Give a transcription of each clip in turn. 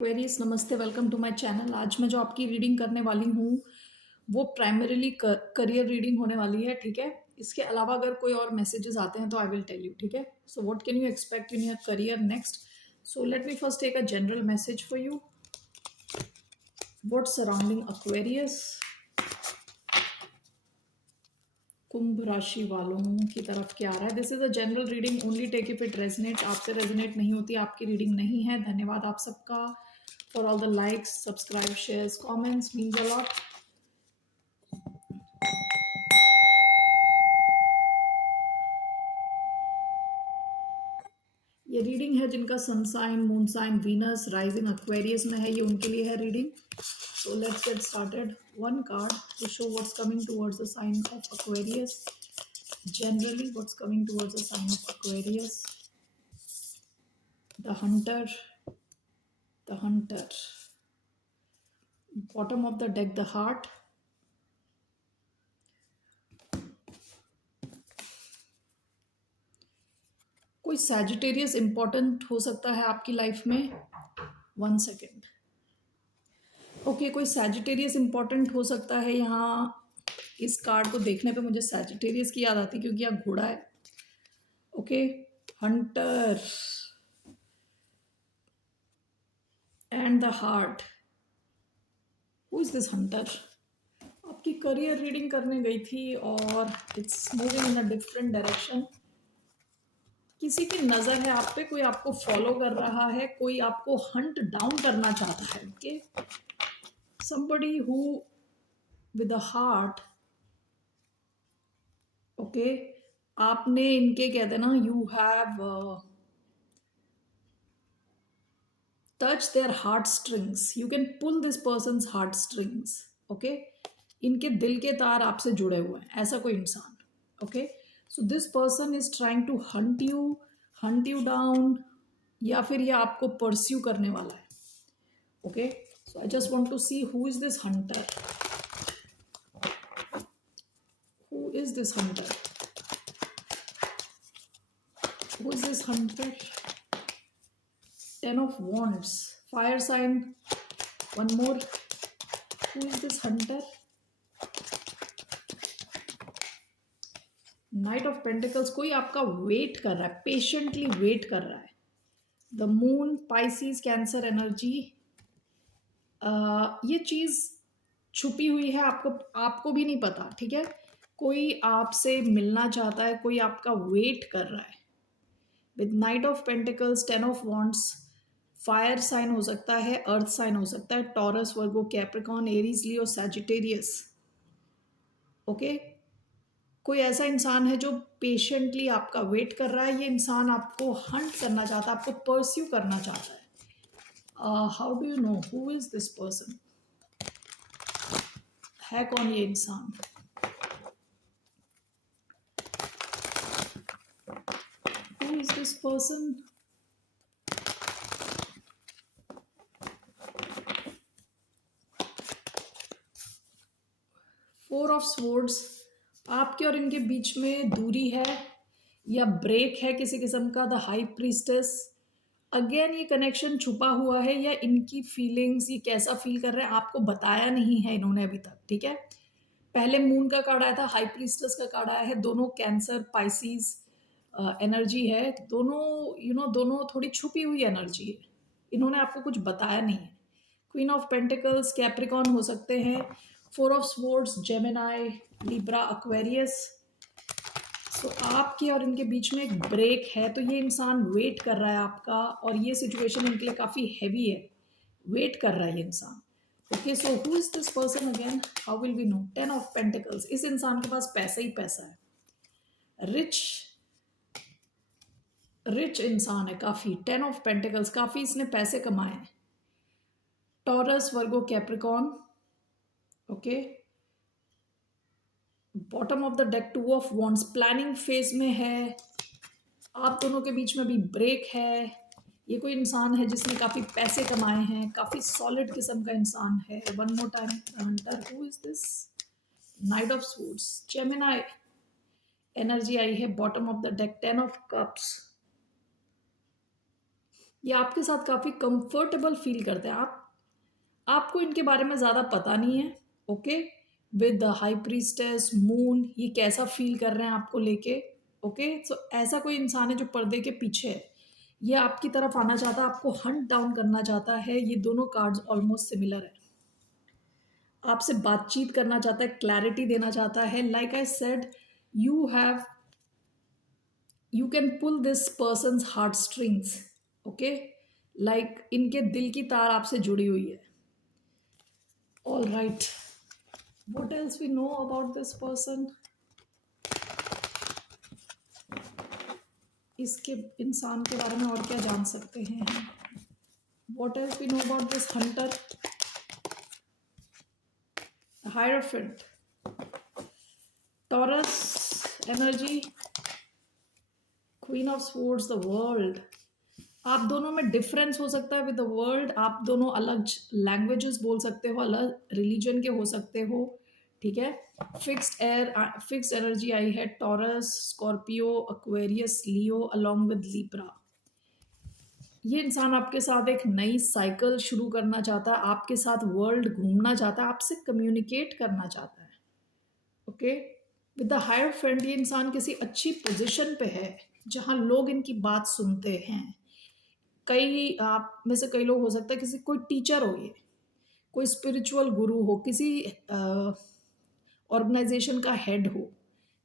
Queries नमस्ते, welcome to my channel. आज मैं जो आपकी रीडिंग करने वाली हूँ वो प्राइमरीली करियर रीडिंग होने वाली है, ठीक है। इसके अलावा अगर कोई और मैसेजेस आते हैं तो आई विल टेल यू, ठीक है। So what can you expect in your career next. So let me first take a general message for you. What surrounding Aquarius, कुंभ राशि वालों की तरफ क्या आ रहा है। This is a general reading, only take if it resonate. आपसे रेजनेट नहीं होती आपकी रीडिंग नहीं है। धन्यवाद आप सबका for all the likes, subscribe, shares, comments, means a lot. ये रीडिंग है जिनका सन sign, moon sign, Venus rising Aquarius में है, ये उनके लिए है reading. So let's get started. One card to show what's coming towards the sign of Aquarius. Generally what's coming towards the sign of Aquarius. The hunter, the hunter, bottom of the deck the heart, कोई Sagittarius important हो सकता है आपकी life में। One second. Okay, कोई Sagittarius important हो सकता है यहाँ। इस कार्ड को देखने पे मुझे सैजिटेरियस की याद आती क्योंकि यहाँ घोड़ा है। Okay, Hunter and the heart. Who is this Hunter? आपकी करियर रीडिंग करने गई थी और it's moving in a different direction. किसी की नज़र है आप पे, कोई आपको फॉलो कर रहा है, कोई आपको हंट डाउन करना चाहता है। Okay, somebody who with a heart। Okay, आपने इनके कहते हैं ना, you have touch their heart strings, you can pull this person's heart strings. Okay, इनके दिल के तार आपसे जुड़े हुए हैं, ऐसा कोई इंसान। Okay, so this person is trying to hunt you down, या फिर ये आपको परस्यू करने वाला है। Okay, so I just want to see who is this hunter. Who is this hunter? Who is this hunter? Ten of Wands, fire sign. One more. Who is this hunter? Knight of Pentacles, कोई आपका wait कर रहा है, patiently wait कर रहा है। The moon, Pisces, cancer energy. ये चीज छुपी हुई है, आपको भी नहीं पता, ठीक है। कोई आपसे मिलना चाहता है, कोई आपका वेट कर रहा है। With Knight of Pentacles, Ten of Wands, fire sign हो सकता है, अर्थ साइन हो सकता है, Taurus, Virgo, Capricorn, Aries, Leo, Sagittarius. Okay, कोई ऐसा इंसान है जो पेशेंटली आपका वेट कर रहा है। ये इंसान आपको हंट करना चाहता है, आपको परस्यू करना चाहता है। How do you know who is this person? है कौन ये इंसान? Who is this person? Four of swords, आपके और इनके बीच में दूरी है या ब्रेक है किसी किस्म का। द हाई प्रीस्टेस, अगेन ये कनेक्शन छुपा हुआ है, या इनकी फीलिंग्स, ये कैसा फील कर रहे हैं आपको बताया नहीं है इन्होंने अभी तक, ठीक है। पहले मून का कार्ड आया था, हाई प्रीस्टेस का कार्ड आया है, दोनों कैंसर पाइसिस एनर्जी है। दोनों दोनों थोड़ी छुपी हुई एनर्जी है, इन्होंने आपको कुछ बताया नहीं है। क्वीन ऑफ पेंटिकल्स, कैप्रिकॉन हो सकते हैं। Four of swords, Gemini, Libra, Aquarius. तो आपके और इनके बीच में एक ब्रेक है, तो ये इंसान वेट कर रहा है आपका, और ये सिचुएशन इनके लिए काफ़ी हैवी है। वेट कर रहा है ये इंसान। Okay, so who is this person again? How will we know? Ten of Pentacles, इस इंसान के पास पैसा ही पैसा है। रिच रिच इंसान है काफ़ी। टेन ऑफ पेंटिकल्स, काफ़ी इसने पैसे कमाए हैं। Taurus, Virgo, Capricorn. Okay, bottom of the deck two of wands, planning phase में है। आप दोनों के बीच में भी ब्रेक है। ये कोई इंसान है जिसने काफ़ी पैसे कमाए हैं, काफ़ी सॉलिड किस्म का इंसान है। One more time, hunter, who is this? Knight of swords, Gemini energy आई है। Bottom of the deck, ten of cups, ये आपके साथ काफ़ी कंफर्टेबल फील करते हैं। आपको इनके बारे में ज़्यादा पता नहीं है। Okay, with the high priestess moon, ये कैसा फील कर रहे हैं आपको लेके। ओके, सो ऐसा कोई इंसान है जो पर्दे के पीछे है, ये आपकी तरफ आना चाहता है, आपको हंट डाउन करना चाहता है। ये दोनों कार्ड्स ऑलमोस्ट सिमिलर है। आपसे बातचीत करना चाहता है, क्लैरिटी देना चाहता है। Like I said, you can pull this person's heart strings. Okay, like इनके दिल की तार आपसे जुड़ी हुई है। All right, what else we know about this person? इसके इंसान के बारे में और क्या जान सकते हैं? What else we know about this hunter? Hierophant, Taurus energy, Queen of Swords, the world. आप दोनों में डिफरेंस हो सकता है विद द वर्ल्ड। आप दोनों अलग लैंग्वेजेस बोल सकते हो, अलग रिलीजन के हो सकते हो। ठीक है, फिक्स्ड एनर्जी आई है taurus, Scorpio, Aquarius, Leo along with Libra. ये इंसान आपके साथ एक नई साइकिल शुरू करना चाहता है, आपके साथ वर्ल्ड घूमना चाहता है, आपसे कम्युनिकेट करना चाहता है। ओके, विद द हायरफेंट, ये इंसान किसी अच्छी पोजीशन पे है जहां लोग इनकी बात सुनते हैं। कई आप में से कई लोग हो सकता है किसी कोई टीचर हो, ये कोई स्पिरिचुअल गुरु हो, किसी ऑर्गेनाइजेशन का हेड हो।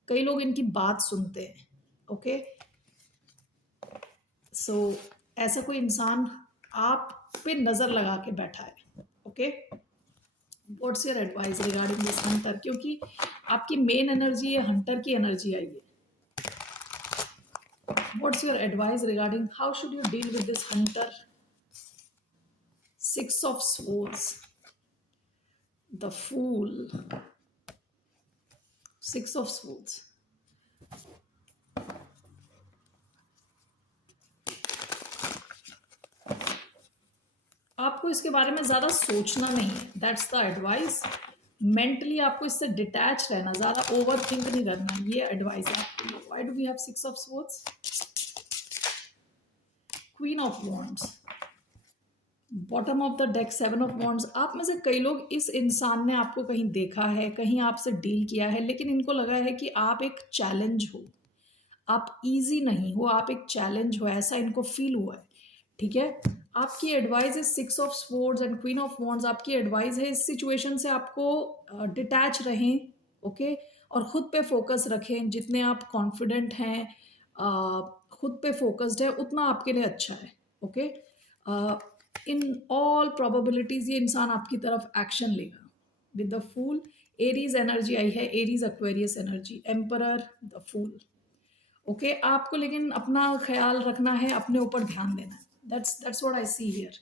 कई लोग इनकी बात सुनते हैं। ओके, सो ऐसा कोई इंसान आप पे नज़र लगा के बैठा है। Okay, what's your advice regarding this Hunter? क्योंकि आपकी मेन एनर्जी है, हंटर की एनर्जी आई है। What's your advice regarding how should you deal with this Hunter? 6 of swords, the fool, 6 of swords. आपको इसके बारे में ज़्यादा सोचना नहीं है, दैट्स द एडवाइस। मेंटली आपको इससे डिटैच रहना, ज़्यादा ओवर थिंक नहीं करना, ये एडवाइस है आपके लिए। Why do we have 6 of swords? Queen of wands, bottom of the deck 7 of wands। आप में से कई लोग, इस इंसान ने आपको कहीं देखा है, कहीं आपसे डील किया है, लेकिन इनको लगा है कि आप एक चैलेंज हो, आप इजी नहीं हो, आप एक चैलेंज हो, ऐसा इनको फील हुआ है। ठीक है, आपकी एडवाइस है 6 of swords and queen of wands। आपकी एडवाइस है इस सिचुएशन से आपको डिटैच रहें। ओके, और खुद पे फोकस रखें। जितने आप कॉन्फिडेंट हैं, खुद पे फोकस्ड है, उतना आपके लिए अच्छा है। ओके, इन ऑल प्रोबेबिलिटीज ये इंसान आपकी तरफ एक्शन लेगा। With the fool, Aries energy आई है, Aries Aquarius energy, emperor, the fool. Okay, आपको लेकिन अपना ख्याल रखना है, अपने ऊपर ध्यान देना है। That's what I see here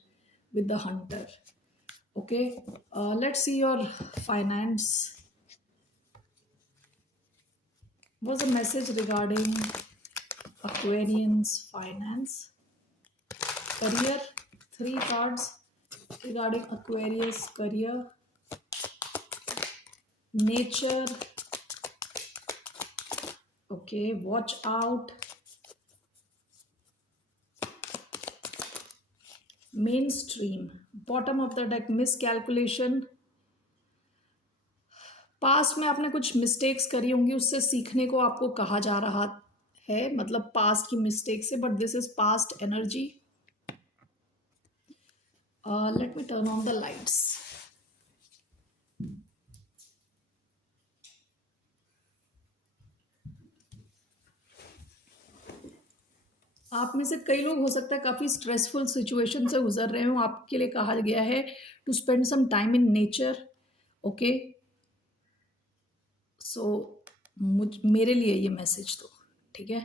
with the hunter. Okay, let's see your finance. What's a message regarding Aquarian's finance? Career, 3 cards regarding Aquarius career. Nature, okay, watch out. Mainstream, bottom of the deck, miscalculation। Past में आपने कुछ mistakes करी होंगी, उससे सीखने को आपको कहा जा रहा है, मतलब पास्ट की मिस्टेक से, but this is past energy. Let me turn on the lights. आप में से कई लोग हो सकता है काफ़ी स्ट्रेसफुल सिचुएशन से गुजर रहे हो। आपके लिए कहा गया है to spend some time in nature. Okay, so मेरे लिए ये मैसेज तो ठीक है,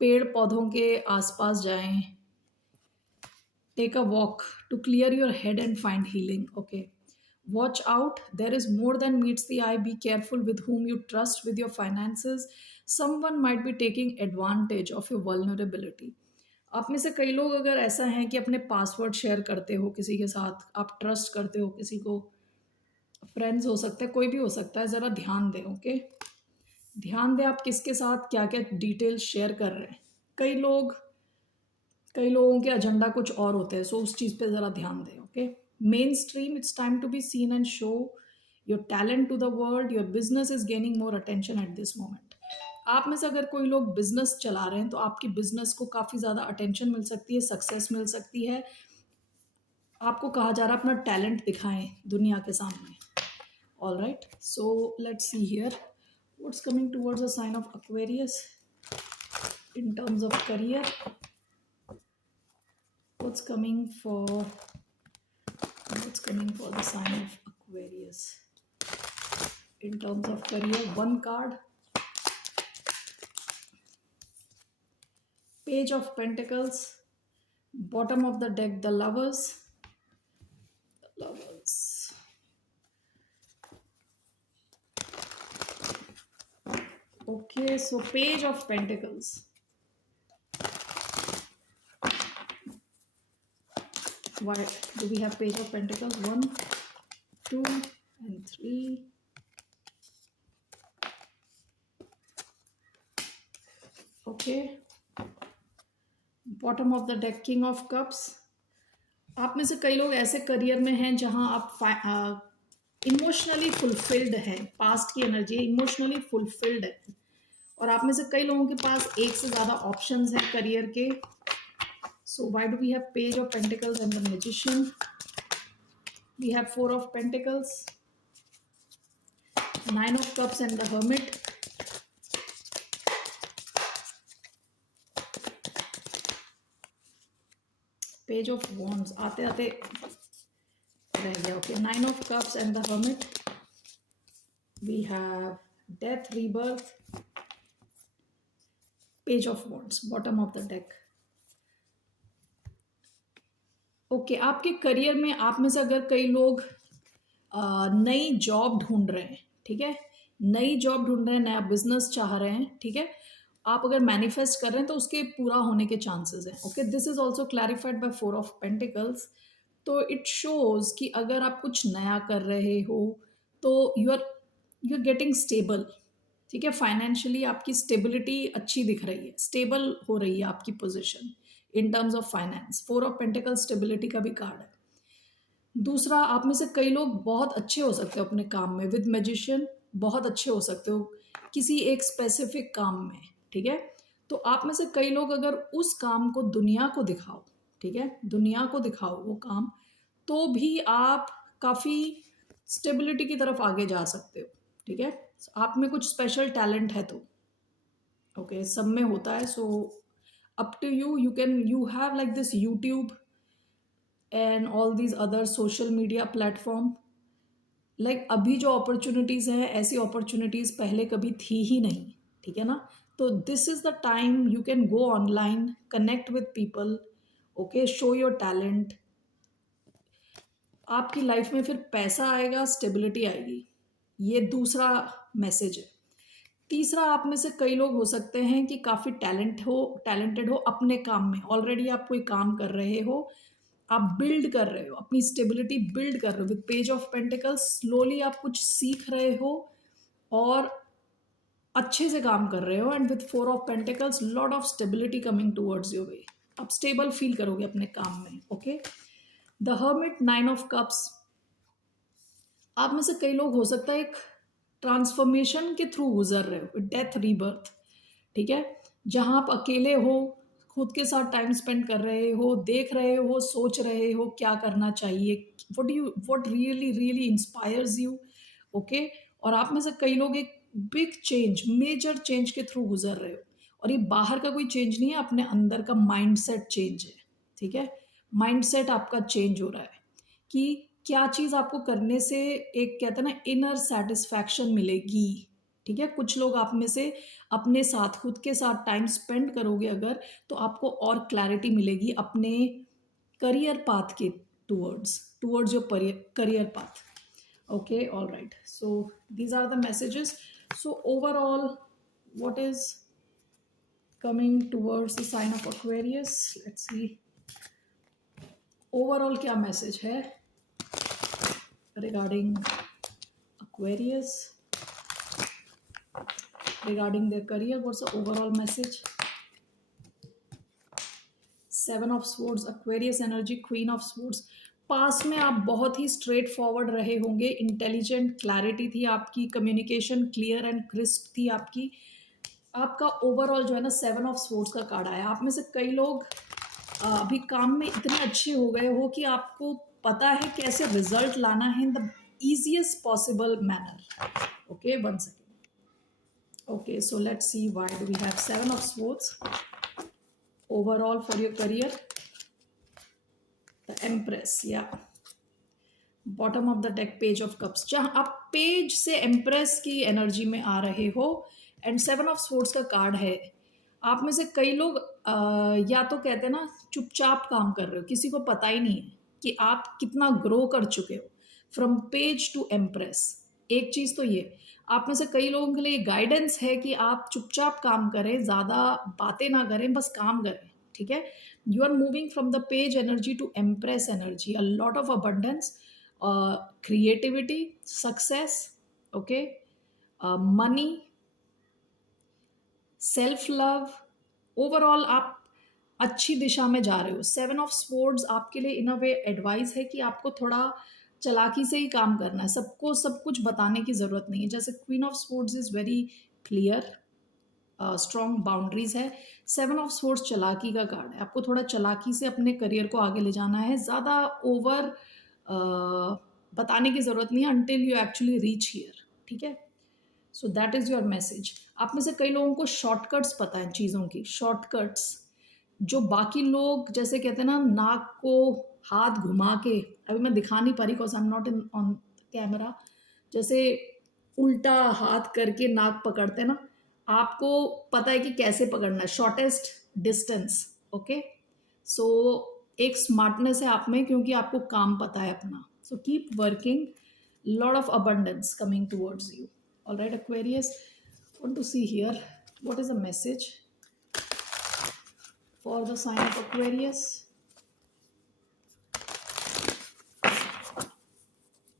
पेड़ पौधों के आसपास जाएं, take a walk to clear your head and find healing. Okay, watch out, there is more than meets the eye, be careful with whom you trust with your finances, someone might be taking advantage of your vulnerability। आप में से कई लोग अगर ऐसा हैं कि अपने पासवर्ड शेयर करते हो किसी के साथ, आप ट्रस्ट करते हो किसी को, फ्रेंड्स हो सकते हैं, कोई भी हो सकता है, ज़रा ध्यान दें। ओके, ध्यान दें आप किसके साथ क्या क्या डिटेल्स शेयर कर रहे हैं। कई लोग कई लोगों के एजेंडा कुछ और होते हैं, सो उस चीज़ पे ज़रा ध्यान दें. Okay, main stream, it's time to be seen and show your talent to the world. Your business is gaining more attention at this moment. आप में से अगर कोई लोग बिजनेस चला रहे हैं तो आपकी बिजनेस को काफ़ी ज़्यादा अटेंशन मिल सकती है, सक्सेस मिल सकती है. आपको कहा जा रहा है अपना टैलेंट दिखाएं दुनिया के सामने. All right, so let's see here what's coming towards a sign of Aquarius in terms of career. What's coming for the sign of Aquarius in terms of career? One card, Page of Pentacles, bottom of the deck, the Lovers. Okay, so Page of Pentacles. Why do we have Page of Pentacles? 1, 2, and 3. Okay. Bottom of the deck, King of Cups. आप में से कई लोग ऐसे career में हैं जहां आप इमोशनली फुलफिल्ड हैं. पास्ट की एनर्जी इमोशनली फुलफिल्ड है. और आप में से कई लोगों के पास एक से ज़्यादा ऑप्शंस हैं करियर के. So why do we have page of pentacles and the magician? We have 4 of pentacles, 9 of cups and the hermit. Page of wands आते आते रह गया. Okay, 9 of cups and the hermit. We have death, rebirth, page of wands, bottom of the deck. Okay, आपके career में आप में से अगर कई लोग नई जॉब ढूंढ रहे हैं, ठीक है, नई जॉब ढूंढ रहे हैं, नया बिजनेस चाह रहे हैं, ठीक है, आप अगर मैनिफेस्ट कर रहे हैं तो उसके पूरा होने के चांसेस हैं. Okay, this is also clarified by 4 of pentacles. तो इट शोज कि अगर आप कुछ नया कर रहे हो तो यू आर गेटिंग स्टेबल. ठीक है, फाइनेंशियली आपकी स्टेबिलिटी अच्छी दिख रही है, स्टेबल हो रही है आपकी position in terms of finance. 4 of pentacle stability का भी कार्ड है. दूसरा, आप में से कई लोग बहुत अच्छे हो सकते हो अपने काम में. विद मैजिशियन बहुत अच्छे हो सकते हो किसी एक स्पेसिफिक काम में. ठीक है, तो आप में से कई लोग अगर उस काम को दुनिया को दिखाओ, ठीक है, दुनिया को दिखाओ वो काम, तो भी आप काफ़ी स्टेबिलिटी की तरफ आगे जा सकते हो. ठीक है, आप में कुछ स्पेशल टैलेंट है तो ओके, सब में होता है. So up to you, you have like this YouTube and all these other social media platform. Like अभी जो अपॉर्चुनिटीज़ हैं, ऐसी अपॉर्चुनिटीज़ पहले कभी थी ही नहीं. ठीक है ना, तो this is the time you can go online, connect with people, okay, show your talent. आपकी लाइफ में फिर पैसा आएगा, स्टेबिलिटी आएगी. ये दूसरा मैसेज है. तीसरा, आप में से कई लोग हो सकते हैं कि काफ़ी टैलेंटेड हो अपने काम में. ऑलरेडी आप कोई काम कर रहे हो, आप बिल्ड कर रहे हो, अपनी स्टेबिलिटी बिल्ड कर रहे हो. With page of pentacles slowly आप कुछ सीख रहे हो और अच्छे से काम कर रहे हो. And with 4 of pentacles lot of stability coming towards your way. आप स्टेबल फील करोगे अपने काम में. Okay, the hermit, 9 of cups. आप में से कई लोग हो सकता है एक ट्रांसफॉर्मेशन के थ्रू गुजर रहे हो, डेथ, रीबर्थ. ठीक है, जहां आप अकेले हो, खुद के साथ टाइम स्पेंड कर रहे हो, देख रहे हो, सोच रहे हो क्या करना चाहिए, what really really inspires you. Okay, और आप में से कई लोग एक बिग चेंज, मेजर चेंज के थ्रू गुजर रहे हो. और ये बाहर का कोई चेंज नहीं है, अपने अंदर का माइंडसेट चेंज है. ठीक है, माइंडसेट आपका चेंज हो रहा है कि क्या चीज़ आपको करने से एक कहते हैं ना इनर सेटिस्फैक्शन मिलेगी. ठीक है, कुछ लोग आप में से अपने साथ, खुद के साथ टाइम स्पेंड करोगे अगर, तो आपको और क्लैरिटी मिलेगी अपने करियर पाथ के towards your career path. Okay, all right, so these are the messages. So overall what is coming towards the sign of Aquarius? Let's see overall क्या मैसेज है regarding Aquarius, regarding their career. What's the overall message? 7 of swords, Aquarius energy, queen of swords. पास में आप बहुत ही straight forward रहे होंगे, intelligent, clarity थी आपकी, कम्युनिकेशन क्लियर एंड क्रिस्प थी आपकी। आपका ओवरऑल जो है ना 7 ऑफ स्वॉर्ड्स का कार्ड आया। आप में से कई लोग अभी काम में इतने अच्छे हो गए हो कि आपको पता है कैसे रिजल्ट लाना है in the easiest possible manner. Okay, one second. Okay, so let's see why do we have 7 of swords overall for your career. The Empress, yeah. Bottom of the deck, page of cups, जहां आप page से empress की energy में आ रहे हो and 7 of swords का card है। आप में से कई लोग या तो कहते हैं ना चुपचाप काम कर रहे हो, किसी को पता ही नहीं है कि आप कितना ग्रो कर चुके हो फ्रॉम पेज टू एम्प्रेस। एक चीज़ तो ये, आप में से कई लोगों के लिए गाइडेंस है कि आप चुपचाप काम करें, ज़्यादा बातें ना करें, बस काम करें, ठीक है। You are moving from the page energy to empress energy, a lot of abundance, creativity, success, okay, money, self love. Overall आप अच्छी दिशा में जा रहे हो। 7 ऑफ स्वॉर्ड्स आपके लिए इन अ वे एडवाइस है कि आपको थोड़ा चालाकी से ही काम करना है, सबको सब कुछ बताने की ज़रूरत नहीं है। जैसे queen of swords is very clear, strong boundaries है। 7 ऑफ स्वॉर्ड्स चालाकी का कार्ड है, आपको थोड़ा चालाकी से अपने करियर को आगे ले जाना है, ज़्यादा ओवर बताने की ज़रूरत नहीं है until you actually reach here, ठीक है। So that is your message. आप में से कई लोगों को शॉर्टकट्स पता है चीज़ों की, शॉर्टकट्स जो बाकी लोग जैसे कहते हैं ना नाक को हाथ घुमा के, अभी मैं दिखा नहीं पा रही because I am not in on camera, जैसे उल्टा हाथ करके नाक पकड़ते हैं ना, आपको पता है कि कैसे पकड़ना है, शॉर्टेस्ट डिस्टेंस, ओके। सो एक स्मार्टनेस है आप में क्योंकि आपको काम पता है अपना। So keep working, lot of abundance coming towards you. All right Aquarius, want to see here what is the message for the sign of Aquarius,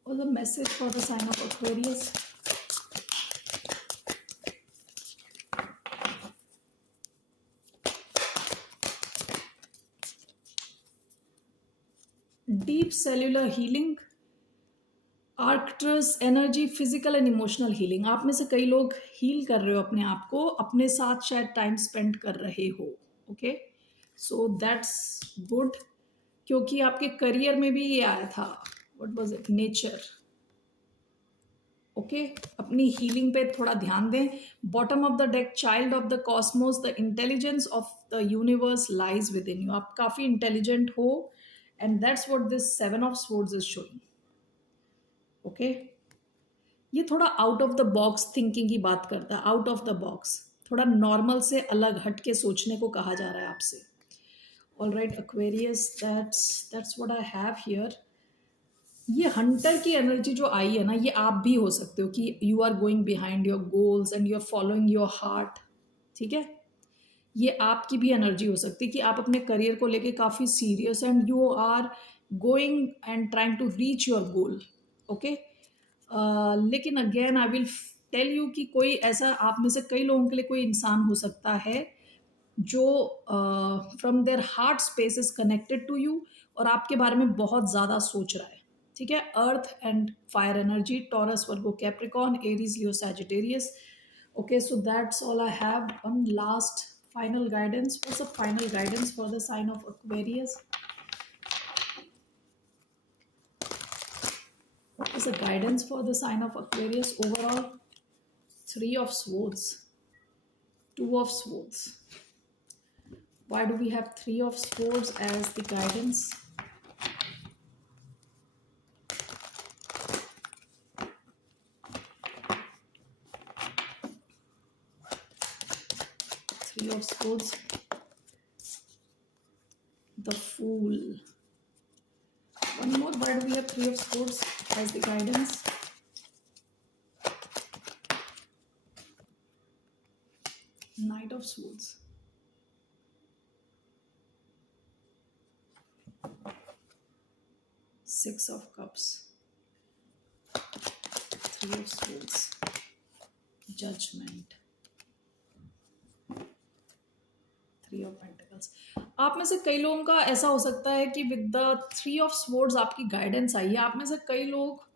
or the message for the sign of Aquarius. Deep cellular healing, Arcturus energy, physical and emotional healing. आप में से कई लोग heal कर रहे हो अपने आप को, अपने साथ शायद टाइम स्पेंड कर रहे हो, ओके। सो दैट्स गुड, क्योंकि आपके करियर में भी ये आया था, what was it, nature, okay. अपनी हीलिंग पे थोड़ा ध्यान दें। Bottom of the deck, child of the Cosmos, the intelligence of the universe lies with in you. आप काफ़ी इंटेलिजेंट हो and that's what this 7 of swords is showing, okay. ये थोड़ा out of the box thinking की बात करता है, out of the box, थोड़ा नॉर्मल से अलग हट के सोचने को कहा जा रहा है आपसे। All right Aquarius, that's what I have here. ये हंटर की एनर्जी जो आई है ना, ये आप भी हो सकते हो कि you are going behind your goals and you are following your heart, ठीक है। ये आपकी भी एनर्जी हो सकती है कि आप अपने करियर को लेके काफ़ी serious and you are going and trying to reach your goal, okay. लेकिन again I will tell you कि कोई ऐसा आप में से कई लोगों के लिए कोई इंसान हो सकता है जो from their heart space is connected to you और आपके बारे में बहुत ज़्यादा सोच रहा है, ठीक है। Earth and fire energy, taurus, Virgo, Capricorn, Aries, Leo, Sagittarius, okay. So that's all I have. One last final guidance, what's the final guidance for the sign of Aquarius? What is the guidance for the sign of Aquarius overall? 3 of swords, 2 of swords. Why do we have 3 of swords as the guidance? Three of swords, the Fool. One more, why do we have 3 of swords as the guidance? Knight of swords, 6 of cups, 3 of swords, Judgment, 3 of pentacles. आप में से कई लोगों का ऐसा हो सकता है कि विद द 3 ऑफ स्वॉर्ड्स आपकी गाइडेंस आई है। आप में से कई लोग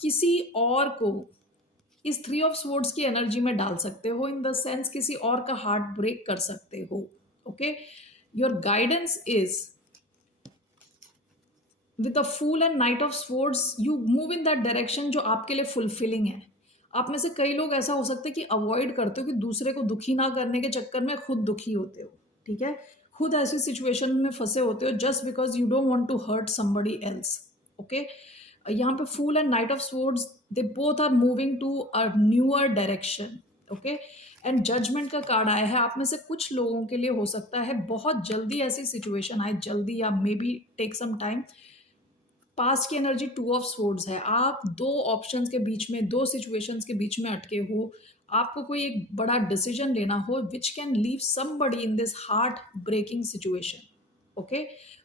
किसी और को इस 3 ऑफ स्वॉर्ड्स की एनर्जी में डाल सकते हो, इन द सेंस किसी और का हार्ट ब्रेक कर सकते हो। Okay, your guidance is with a fool and knight of swords, you move in that direction जो आपके लिए फुलफिलिंग है। आप में से कई लोग ऐसा हो सकता है कि अवॉइड करते हो कि दूसरे को दुखी ना करने के चक्कर में खुद दुखी होते हो। ठीक है, खुद ऐसी सिचुएशन में फंसे होते हो just because you don't want to hurt somebody else. Okay, यहाँ पे fool and knight of swords, they both are moving to a newer direction. Okay, and judgement का कार्ड आया है। आप में से कुछ लोगों के लिए हो सकता है बहुत जल्दी ऐसी सिचुएशन आए, जल्दी या may be take some time. Past की एनर्जी 2 ऑफ स्वॉर्ड्स है। आप दो ऑप्शंस के बीच में, दो सिचुएशंस के बीच में अटके हो। आपको कोई एक बड़ा डिसीजन लेना हो which can leave somebody in this heart breaking situation. Okay,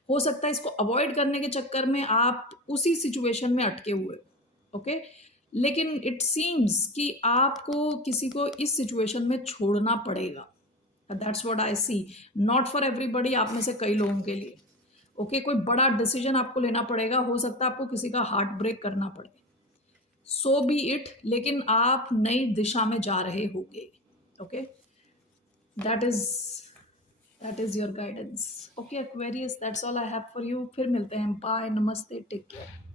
हो सकता है इसको अवॉइड करने के चक्कर में आप उसी सिचुएशन में अटके हुए। ओके, लेकिन इट सीम्स कि आपको किसी को इस सिचुएशन में छोड़ना पड़ेगा। That's what I see, not for everybody, आप में से कई लोगों के लिए। ओके, कोई बड़ा डिसीजन आपको लेना पड़ेगा, हो सकता है आपको किसी का हार्ट ब्रेक करना पड़े। सो बी इट, लेकिन आप नई दिशा में जा रहे होगे। Okay, that is that is your guidance. Okay Aquarius, that's all I have for you. फिर मिलते हैं, बाय, नमस्ते, टेक केयर।